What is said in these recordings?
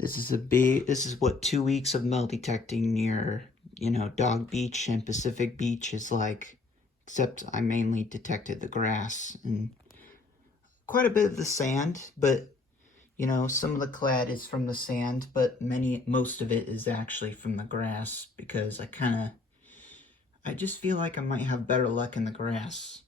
This is what 2 weeks of metal detecting near, Dog Beach and Pacific Beach is like. Except I mainly detected the grass and quite a bit of the sand, but some of the clad is from the sand, but most of it is actually from the grass because I just feel like I might have better luck in the grass.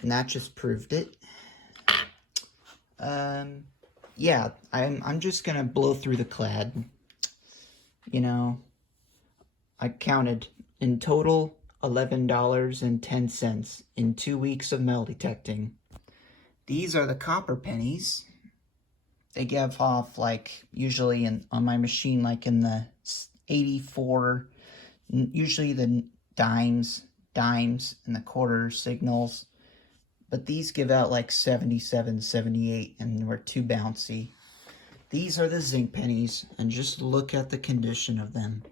And that just proved it. Yeah, I'm just gonna blow through the clad. I counted in total $11.10 in 2 weeks of metal detecting. These are the copper pennies. They give off usually on my machine in the 84, usually the dimes and the quarter signals. But these give out 77, 78, and we're too bouncy. These are the zinc pennies, and just look at the condition of them.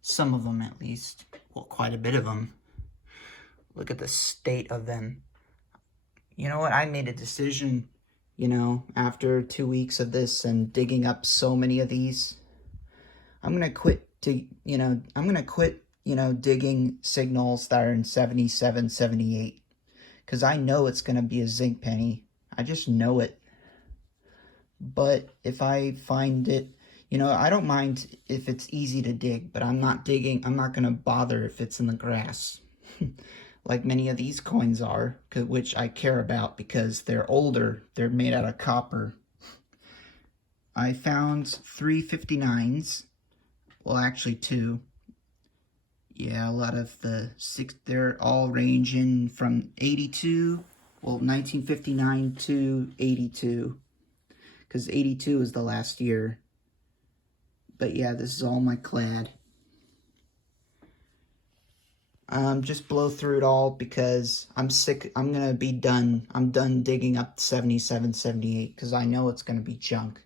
Some of them, at least. Well, quite a bit of them. Look at the state of them. You know what? I made a decision, after 2 weeks of this and digging up so many of these. I'm going to quit digging signals that are in 77, 78. Because I know it's going to be a zinc penny. I just know it. But if I find it, I don't mind if it's easy to dig, but I'm not going to bother if it's in the grass. Like many of these coins are, which I care about because they're older. They're made out of copper. I found 3 59s. Well, actually 2. Yeah, a lot of they're all ranging from 82, 1959 to 82, because 82 is the last year. But yeah, this is all my clad. Just blow through it all because I'm sick. I'm gonna be done. I'm done digging up 77, 78 because I know it's gonna be junk.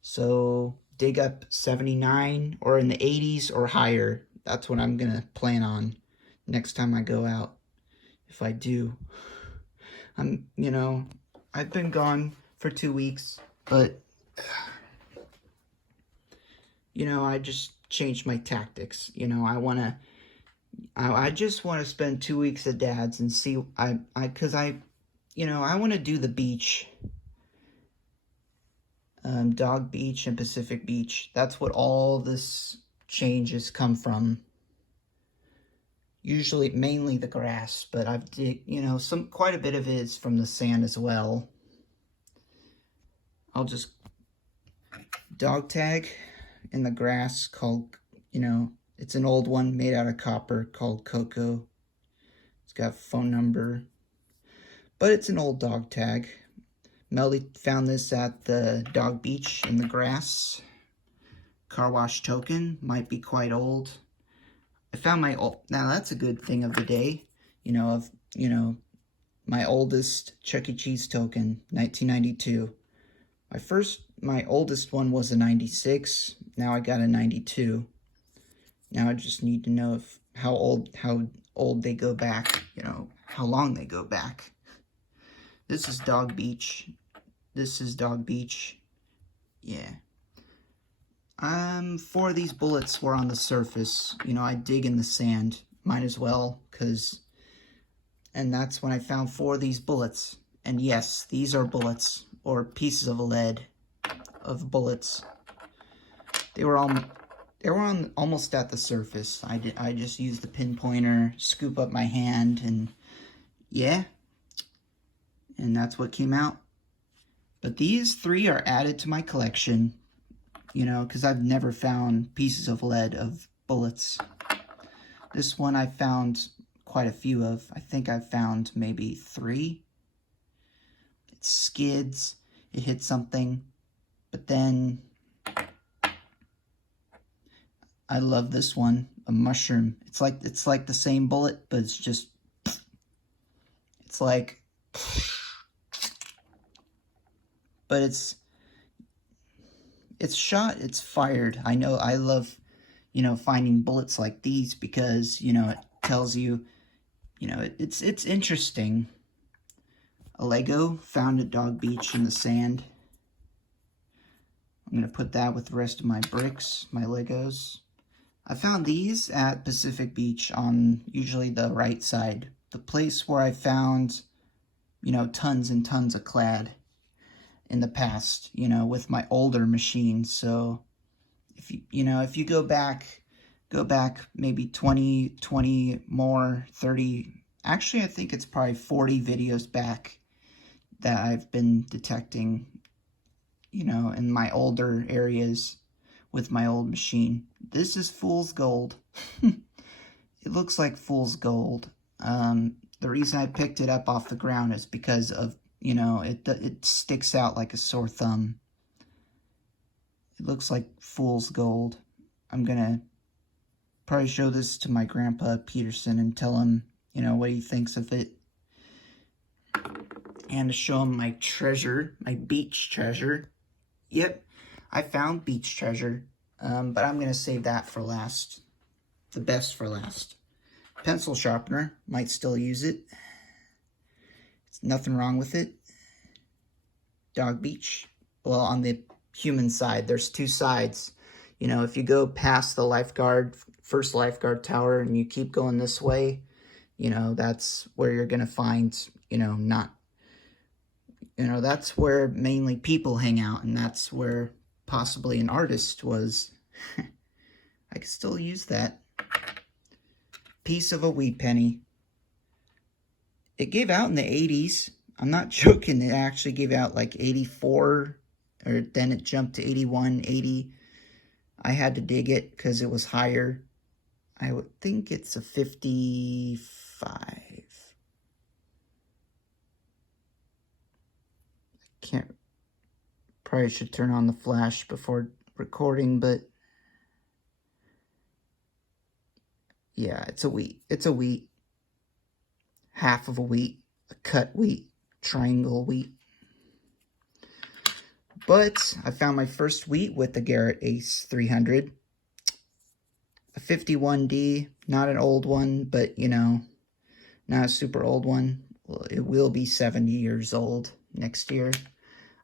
So dig up 79 or in the 80s or higher. That's what I'm gonna plan on next time I go out. If I do. I've been gone for 2 weeks, but I just changed my tactics. I just want to spend 2 weeks at Dad's and see, because I want to do the beach. Dog Beach and Pacific Beach. That's what all this changes come from. Usually, mainly the grass, but I've quite a bit of it is from the sand as well. I'll just dog tag in the grass called, it's an old one made out of copper called Coco. It's got a phone number, but it's an old dog tag. Melody found this at the Dog Beach in the grass. Car wash token, might be quite old. I found now that's a good thing of the day, my oldest Chuck E. Cheese token, 1992. My oldest one was a 96, now I got a 92. Now I just need to know how old they go back, how long they go back. This is Dog Beach. This is Dog Beach. Yeah. 4 of these bullets were on the surface. I dig in the sand. Might as well, and that's when I found 4 of these bullets. And yes, these are bullets, or pieces of lead of bullets. They were on almost at the surface. I just used the pinpointer, scoop up my hand, and yeah. And that's what came out. But these 3 are added to my collection, because I've never found pieces of lead of bullets. This one I found quite a few of. I think I've found maybe 3. It skids, it hits something, but then I love this one, a mushroom. It's like the same bullet, but it's like, but it's shot, it's fired. I know I love, finding bullets like these because, it tells you, it's interesting. a Lego found at Dog Beach in the sand. I'm going to put that with the rest of my bricks, my Legos. I found these at Pacific Beach on usually the right side. The place where I found, you know, tons and tons of clad in the past, you know, with my older machines. So if if you go back maybe 20 more, 30, actually I think it's probably 40 videos back that I've been detecting, you know, in my older areas with my old machine. This is fool's gold. It looks like fool's gold. The reason I picked it up off the ground is because of, you know, it sticks out like a sore thumb. It looks like fool's gold. I'm gonna probably show this to my grandpa Peterson and tell him, you know, what he thinks of it. And to show him my treasure, my beach treasure. Yep, I found beach treasure, but I'm gonna save that for last. The best for last. Pencil sharpener, might still use it. It's nothing wrong with it. Dog Beach. Well, on the human side, there's two sides. You know, if you go past the first lifeguard tower, and you keep going this way, you know, that's where you're gonna find, you know, that's where mainly people hang out, and that's where possibly an artist was. I could still use that. Piece of a weed penny. It gave out in the 80s. I'm not joking. It actually gave out like 84, or then it jumped to 81, 80. I had to dig it because it was higher. I would think it's a 55. Probably should turn on the flash before recording, but yeah, it's a wheat. It's a wheat. Half of a wheat. A cut wheat. Triangle wheat. But I found my first wheat with the Garrett Ace 300. A 51D. Not an old one, but, you know, not a super old one. Well, it will be 70 years old next year.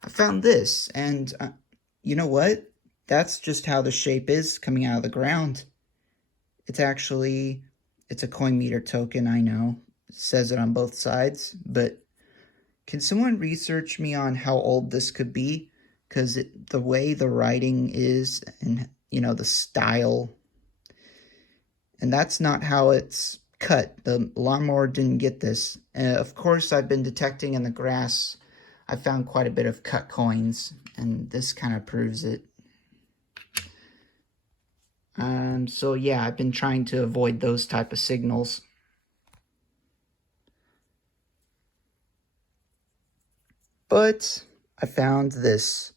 I found this, and you know what? That's just how the shape is coming out of the ground. It's a coin meter token, I know. It says it on both sides, but can someone research me on how old this could be? Because the way the writing is, and, you know, the style, and that's not how it's cut. The lawnmower didn't get this. Of course, I've been detecting in the grass. I found quite a bit of cut coins, and this kind of proves it. So yeah, I've been trying to avoid those type of signals. But I found this.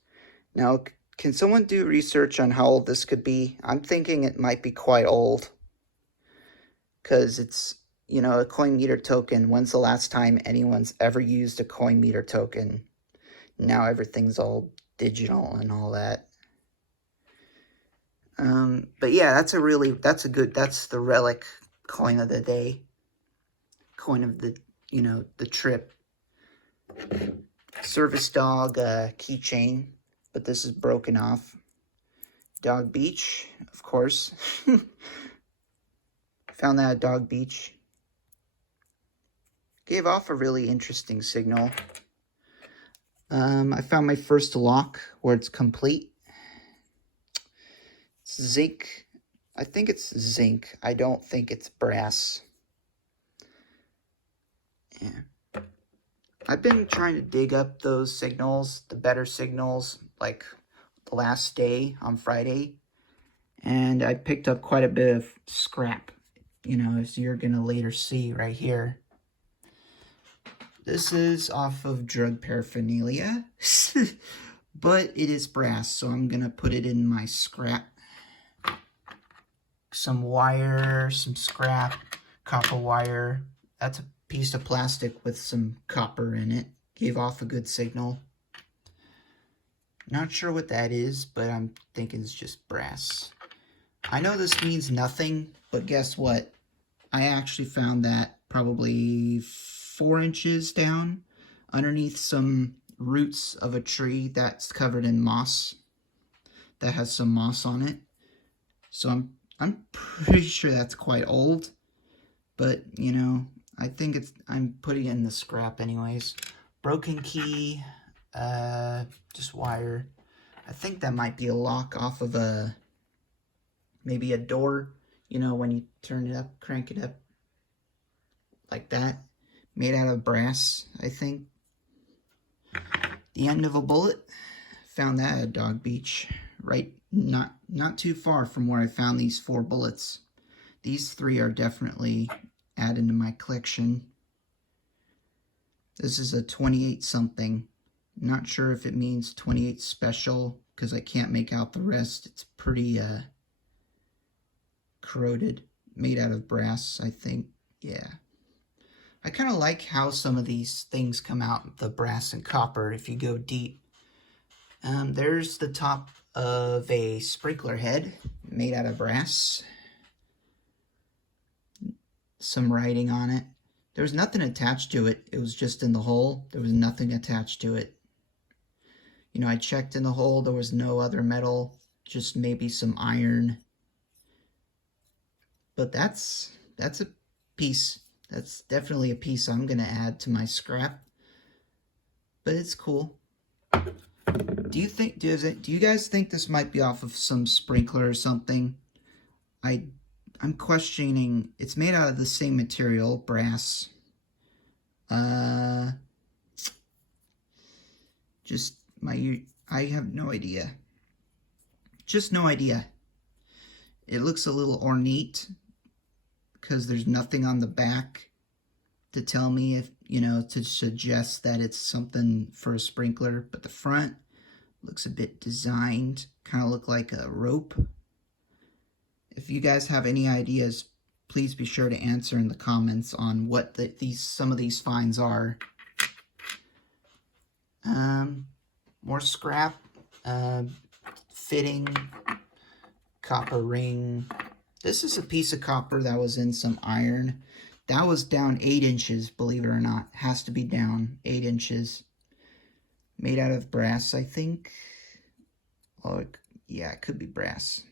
Now, can someone do research on how old this could be? I'm thinking it might be quite old. Because it's, you know, a coin meter token. When's the last time anyone's ever used a coin meter token? Now everything's all digital and all that. But yeah, that's the relic coin of the day. Coin of the, you know, the trip. Service dog keychain, but this is broken off. Dog Beach, of course. Found that at Dog Beach. Gave off a really interesting signal. I found my first lock where it's complete. It's zinc. I think it's zinc. I don't think it's brass. Yeah. I've been trying to dig up those signals, the better signals, like the last day on Friday. And I picked up quite a bit of scrap, you know, as you're going to later see right here. This is off of drug paraphernalia, but it is brass, so I'm going to put it in my scrap. Some wire, some scrap, copper wire. That's a piece of plastic with some copper in it. Gave off a good signal. Not sure what that is, but I'm thinking it's just brass. I know this means nothing, but guess what? I actually found that probably 4 inches down underneath some roots of a tree that's covered in moss, that has some moss on it. So I'm pretty sure that's quite old, but you know, I think I'm putting it in the scrap anyways. Broken key, just wire. I think that might be a lock off of maybe a door, you know, when you turn it up, crank it up like that. Made out of brass, I think. The end of a bullet. Found that at Dog Beach, right, not too far from where I found these 4 bullets. These 3 are definitely added to my collection. This is a 28 something. Not sure if it means 28 special, because I can't make out the rest. It's pretty corroded. Made out of brass, I think. Yeah. I kind of like how some of these things come out, the brass and copper, if you go deep. There's the top of a sprinkler head made out of brass. Some writing on it. There was nothing attached to it. It was just in the hole. There was nothing attached to it. You know, I checked in the hole. There was no other metal, just maybe some iron. But that's a piece. That's definitely a piece I'm going to add to my scrap. But it's cool. Do you guys think this might be off of some sprinkler or something? I'm questioning. It's made out of the same material, brass. I have no idea. Just no idea. It looks a little ornate because there's nothing on the back to tell me if, you know, to suggest that it's something for a sprinkler, but the front looks a bit designed, kind of look like a rope. If you guys have any ideas, please be sure to answer in the comments on what some of these finds are. More scrap, fitting, copper ring. This is a piece of copper that was in some iron. That was down 8 inches, believe it or not. Has to be down 8 inches. Made out of brass, I think. Oh, yeah, it could be brass.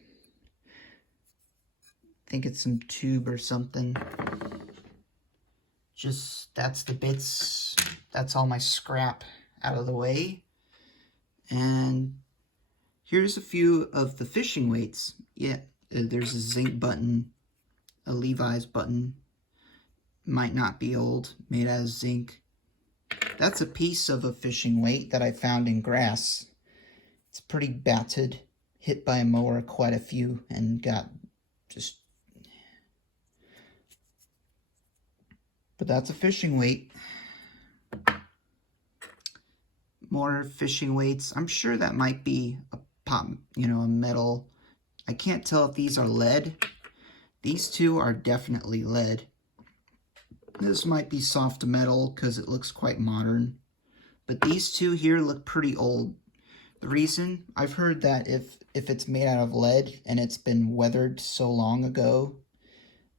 I think it's some tube or something. Just, that's the bits. That's all my scrap out of the way. And here's a few of the fishing weights. Yeah, there's a zinc button, a Levi's button. Might not be old, made out of zinc. That's a piece of a fishing weight that I found in grass. It's pretty battered, hit by a mower quite a few, and got just... But that's a fishing weight. More fishing weights. I'm sure that might be a pop, you know, a metal. I can't tell if these are lead. These 2 are definitely lead. This might be soft metal because it looks quite modern. But these 2 here look pretty old. The reason, I've heard that if it's made out of lead and it's been weathered so long ago,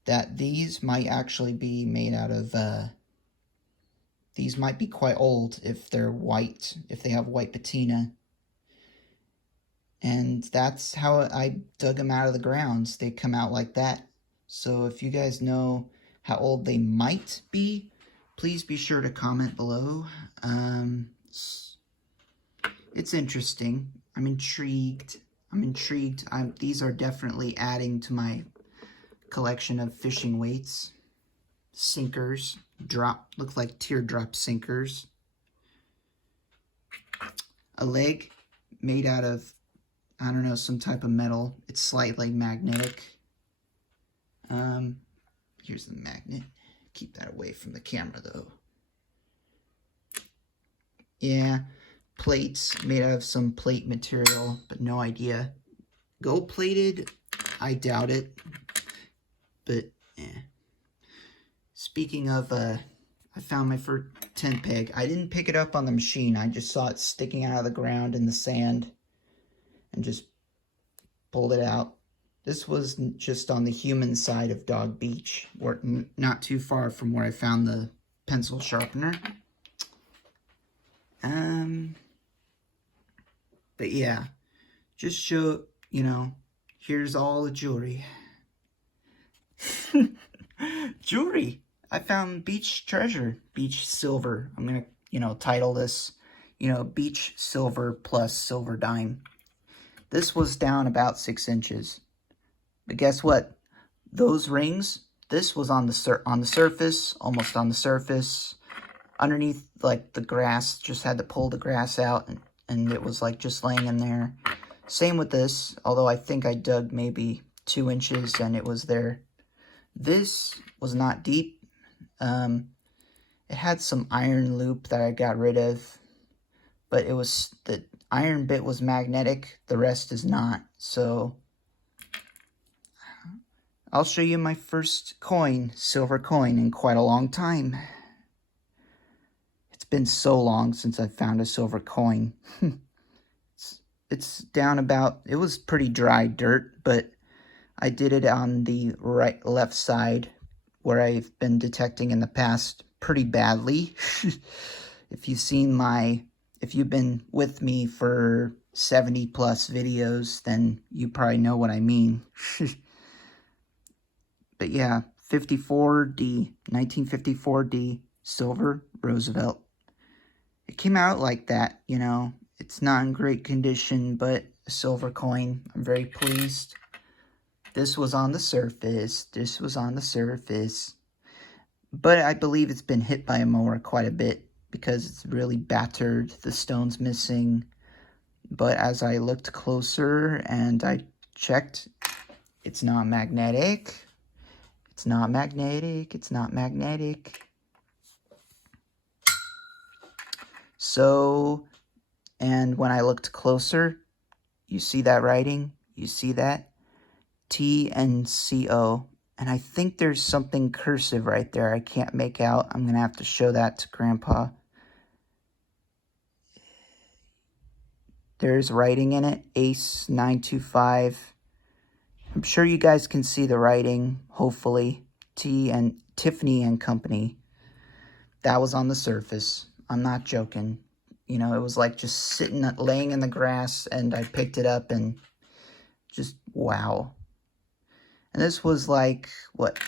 that these might actually be made out of, these might be quite old if they're white, if they have white patina. And that's how I dug them out of the grounds. They come out like that. So if you guys know how old they might be, please be sure to comment below. It's interesting. I'm intrigued. These are definitely adding to my collection of fishing weights. Sinkers. Look like teardrop sinkers. A leg made out of, I don't know, some type of metal. It's slightly magnetic. Here's the magnet. Keep that away from the camera, though. Yeah, plates made out of some plate material, but no idea. Gold plated, I doubt it. But, yeah. Speaking of, I found my first tent peg. I didn't pick it up on the machine. I just saw it sticking out of the ground in the sand and just pulled it out. This was just on the human side of Dog Beach, or not too far from where I found the pencil sharpener. But yeah, just show, here's all the jewelry. Jewelry. I found beach treasure, beach silver. I'm going to, title this, beach silver plus silver dime. This was down about 6 inches. But guess what? Those rings, this was on the surface, almost on the surface. Underneath, like, the grass, just had to pull the grass out, and it was, like, just laying in there. Same with this, although I think I dug maybe 2 inches, and it was there. This was not deep. It had some iron loop that I got rid of, but the iron bit was magnetic, the rest is not. So I'll show you my first coin, silver coin, in quite a long time. It's been so long since I found a silver coin. It's down about, it was pretty dry dirt, but I did it on the left side where I've been detecting in the past pretty badly. If you've been with me for 70 plus videos, then you probably know what I mean. But yeah, 1954D, silver, Roosevelt. It came out like that, It's not in great condition, but a silver coin. I'm very pleased. This was on the surface. This was on the surface. But I believe it's been hit by a mower quite a bit because it's really battered. The stone's missing. But as I looked closer and I checked, it's not magnetic. It's not magnetic. It's not magnetic. So, and when I looked closer, you see that writing? You see that? T and C-O. And I think there's something cursive right there I can't make out. I'm going to have to show that to Grandpa. There's writing in it. Ace 925. I'm sure you guys can see the writing, hopefully. Tiffany and Company. That was on the surface. I'm not joking. It was like just sitting, laying in the grass, and I picked it up and just, wow. And this was like, what,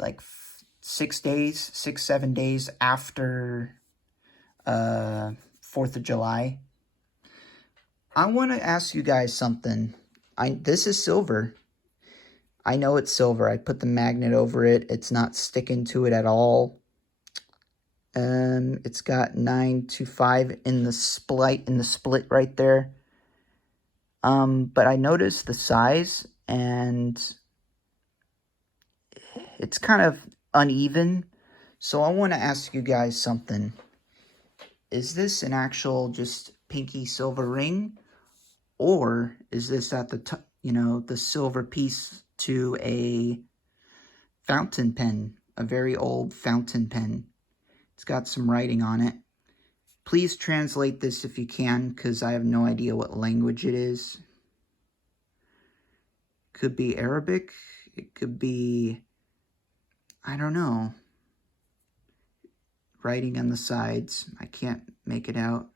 like 7 days after 4th of July. I want to ask you guys something. This is silver. I know it's silver. I put the magnet over it. It's not sticking to it at all. It's got 925 in the split right there. But I noticed the size, and it's kind of uneven. So I want to ask you guys something. Is this an actual just pinky silver ring? Or is this at the top, the silver piece to a fountain pen, a very old fountain pen? It's got some writing on it. Please translate this if you can, because I have no idea what language it is. Could be Arabic. It could be, I don't know. Writing on the sides. I can't make it out.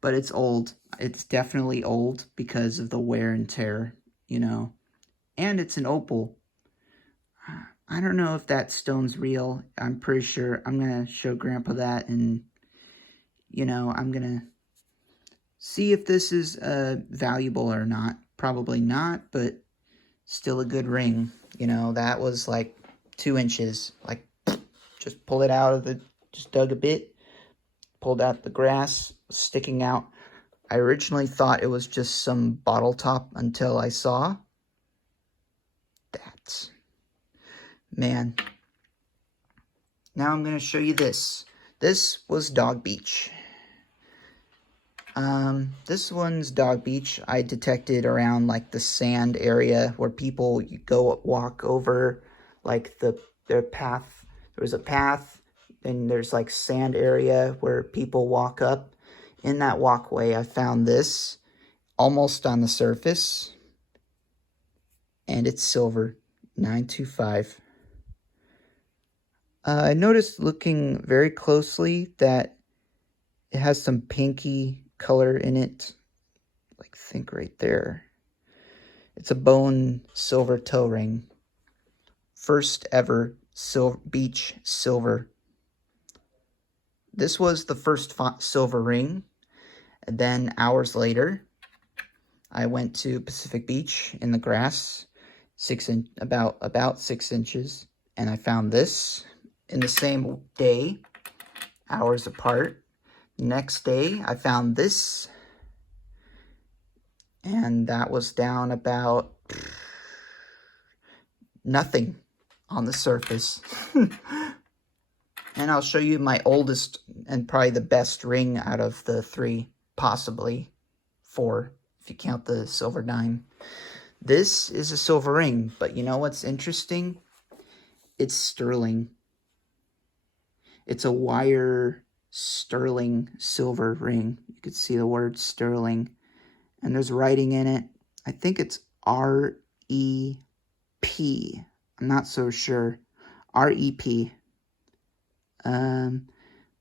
But it's old. It's definitely old because of the wear and tear, And it's an opal. I don't know if that stone's real. I'm pretty sure. I'm going to show Grandpa that, and, I'm going to see if this is valuable or not. Probably not, but still a good ring. That was like 2 inches. Like, just pull it out of just dug a bit, pulled out the grass, sticking out. I originally thought it was just some bottle top until I saw that. Man. Now I'm going to show you this. This was Dog Beach. This one's Dog Beach. I detected around like the sand area where people go walk over, like their path. There was a path, and there's like sand area where people walk up. In that walkway, I found this almost on the surface, and it's silver, 925. I noticed looking very closely that It has some pinky color in it. Like, think right there. It's a bone silver toe ring. First ever beach silver. This was the first silver ring. And then hours later, I went to Pacific Beach in the grass, about 6 inches, and I found this in the same day, hours apart. Next day, I found this, and that was down about nothing on the surface. And I'll show you my oldest and probably the best ring out of the 3, possibly 4, if you count the silver dime. This is a silver ring, but you know what's interesting? It's sterling. It's a wire sterling silver ring. You could see the word sterling. And there's writing in it. I think it's R-E-P. I'm not so sure. R-E-P.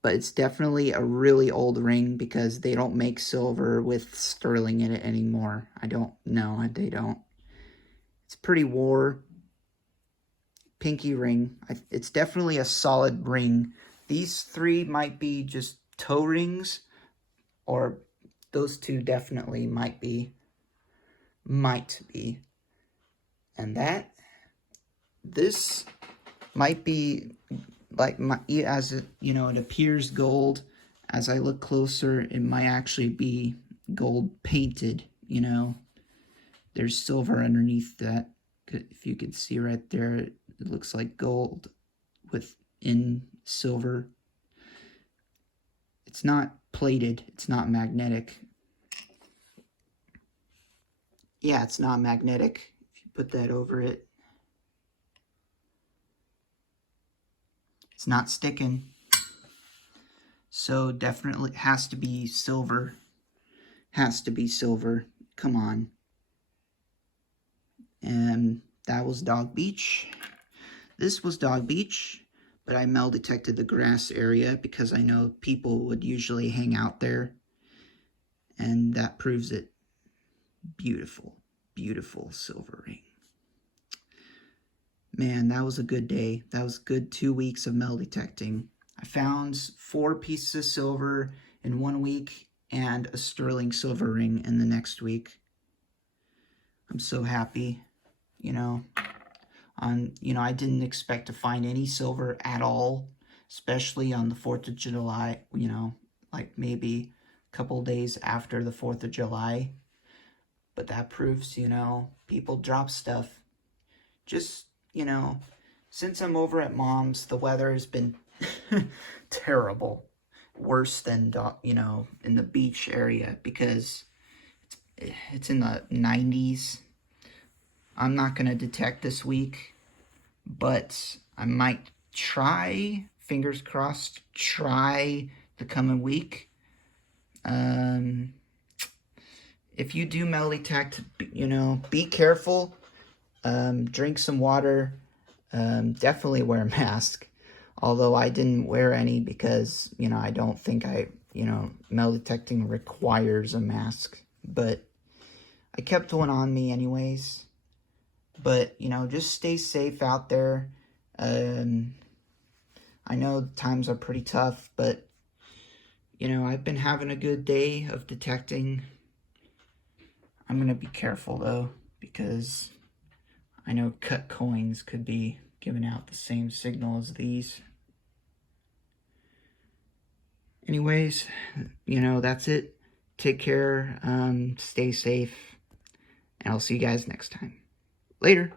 But it's definitely a really old ring because they don't make silver with sterling in it anymore. I don't know. They don't. It's pretty wore. Pinky ring. It's definitely a solid ring. These 3 might be just toe rings, or those 2 definitely might be. And this might be like as it, it appears gold. As I look closer, it might actually be gold painted. There's silver underneath that. If you could see right there, it looks like gold within silver. It's not plated. It's not magnetic. Yeah, it's not magnetic. If you put that over it, it's not sticking. So definitely has to be silver. Has to be silver. Come on. And that was Dog Beach. This was Dog Beach, but I metal detected the grass area because I know people would usually hang out there. And that proves it. Beautiful, beautiful silver ring. Man, that was a good day. That was a good 2 weeks of metal detecting. I found 4 pieces of silver in 1 week and a sterling silver ring in the next week. I'm so happy, I didn't expect to find any silver at all, especially on the 4th of July, like maybe a couple days after the 4th of July. But that proves, people drop stuff. Just, since I'm over at Mom's, the weather has been terrible. Worse than, in the beach area because it's in the 90s. I'm not going to detect this week, but I might try, fingers crossed, try the coming week. If you do metal detect, be careful. Drink some water. Definitely wear a mask. Although I didn't wear any because, I don't think metal detecting requires a mask. But I kept one on me anyways. But, just stay safe out there. I know times are pretty tough, but, I've been having a good day of detecting. I'm going to be careful, though, because I know cut coins could be giving out the same signal as these. Anyways, that's it. Take care, stay safe, and I'll see you guys next time. Later.